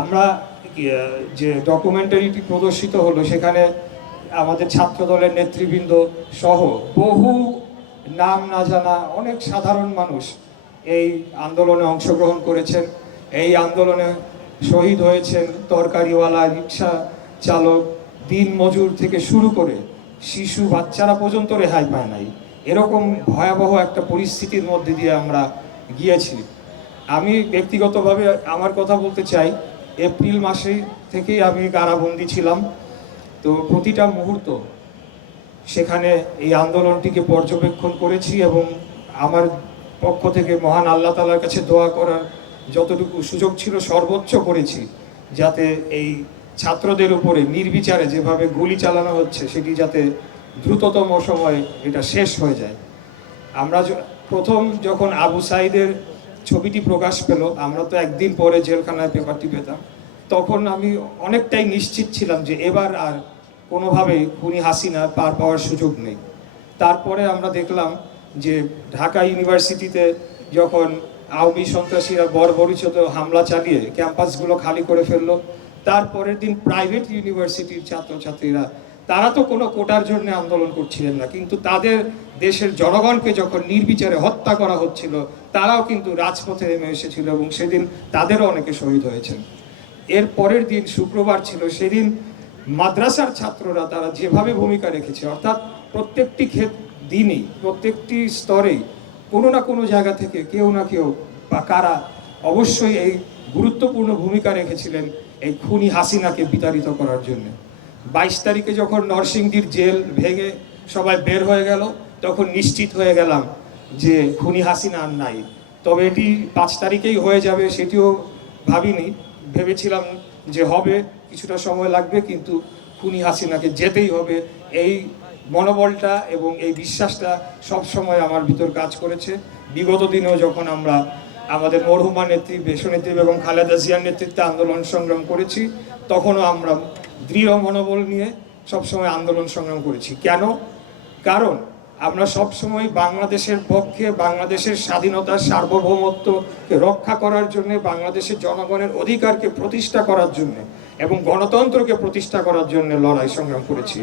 আমরা যে ডকুমেন্টারিটি প্রদর্শিত হলো সেখানে আমাদের ছাত্র দলের নেতৃবৃন্দ সহ বহু নাম না জানা অনেক সাধারণ মানুষ এই আন্দোলনে অংশগ্রহণ করেছেন। এই আন্দোলনে শহীদ হয়েছেন তরকারিওয়ালা, রিক্সা চালক, দিন মজুর থেকে শুরু করে শিশু বাচ্চারা পর্যন্ত রেহাই পায় নাই। এরকম ভয়াবহ একটা পরিস্থিতির মধ্যে দিয়ে আমরা গিয়েছি। আমি ব্যক্তিগতভাবে আমার কথা বলতে চাই, এপ্রিল মাসে থেকেই আমি কারাবন্দী ছিলাম। তো প্রতিটা মুহূর্ত সেখানে এই আন্দোলনটিকে পর্যবেক্ষণ করেছি এবং আমার পক্ষ থেকে মহান আল্লাহ তাআলার কাছে দোয়া করার যতটুকু সুযোগ ছিল সর্বোচ্চ করেছি, যাতে এই ছাত্রদের উপরে নির্বিচারে যেভাবে গুলি চালানো হচ্ছে সেটি যাতে দ্রুততম সময়ে এটা শেষ হয়ে যায়। আমরা প্রথম যখন আবু সাঈদের ছবিটি প্রকাশ পেল, আমরা তো একদিন পরে জেলখানায় পেপারটি পেতাম, তখন আমি অনেকটাই নিশ্চিত ছিলাম যে এবার আর কোনোভাবেই খুনি হাসিনা পার পাওয়ার সুযোগ নেই। তারপরে আমরা দেখলাম যে ঢাকা ইউনিভার্সিটিতে যখন আওয়ামী সন্ত্রাসীরা বর্বরোচিত হামলা চালিয়ে ক্যাম্পাসগুলো খালি করে ফেললো, তারপরের দিন প্রাইভেট ইউনিভার্সিটির ছাত্রছাত্রীরা, তারা তো কোনো কোটার জন্য আন্দোলন করছিলেন না, কিন্তু তাদের দেশের জনগণকে যখন নির্বিচারে হত্যা করা হচ্ছিল তারাও কিন্তু রাজপথে নেমে এসেছিল এবং সেদিন তাদেরও অনেকে শহীদ হয়েছেন। এর পরের দিন শুক্রবার ছিল, সেদিন মাদ্রাসার ছাত্ররা তারা যেভাবে ভূমিকা রেখেছে, অর্থাৎ প্রত্যেকটি দিনই প্রত্যেকটি স্তরেই কোনো না কোনো জায়গা থেকে কেউ না কেউ বা কারা অবশ্যই এই গুরুত্বপূর্ণ ভূমিকা রেখেছিলেন এই খুনি হাসিনাকে বিতাড়িত করার জন্য। 22 তারিখে যখন নরসিংদীর জেল ভেঙে সবাই বের হয়ে গেল, তখন নিশ্চিত হয়ে গেলাম যে খুনি হাসিনা আর নাই। তবে এটি 5 তারিখেই হয়ে যাবে সেটিও ভাবিনি, ভেবেছিলাম যে হবে, কিছুটা সময় লাগবে, কিন্তু খুনি হাসিনাকে যেতেই হবে। এই মনোবলটা এবং এই বিশ্বাসটা সব সময় আমার ভিতর কাজ করেছে। বিগত দিনেও যখন আমরা আমাদের মরহুমা নেত্রী, দেশনেত্রী এবং খালেদা জিয়ার নেতৃত্বে আন্দোলন সংগ্রাম করেছি, তখনও আমরা দৃঢ় মনোবল নিয়ে সবসময় আন্দোলন সংগ্রাম করেছি। কেন? কারণ আমরা সবসময় বাংলাদেশের পক্ষে, বাংলাদেশের স্বাধীনতার সার্বভৌমত্বকে রক্ষা করার জন্য, বাংলাদেশের জনগণের অধিকারকে প্রতিষ্ঠা করার জন্য এবং গণতন্ত্রকে প্রতিষ্ঠা করার জন্য লড়াই সংগ্রাম করেছি।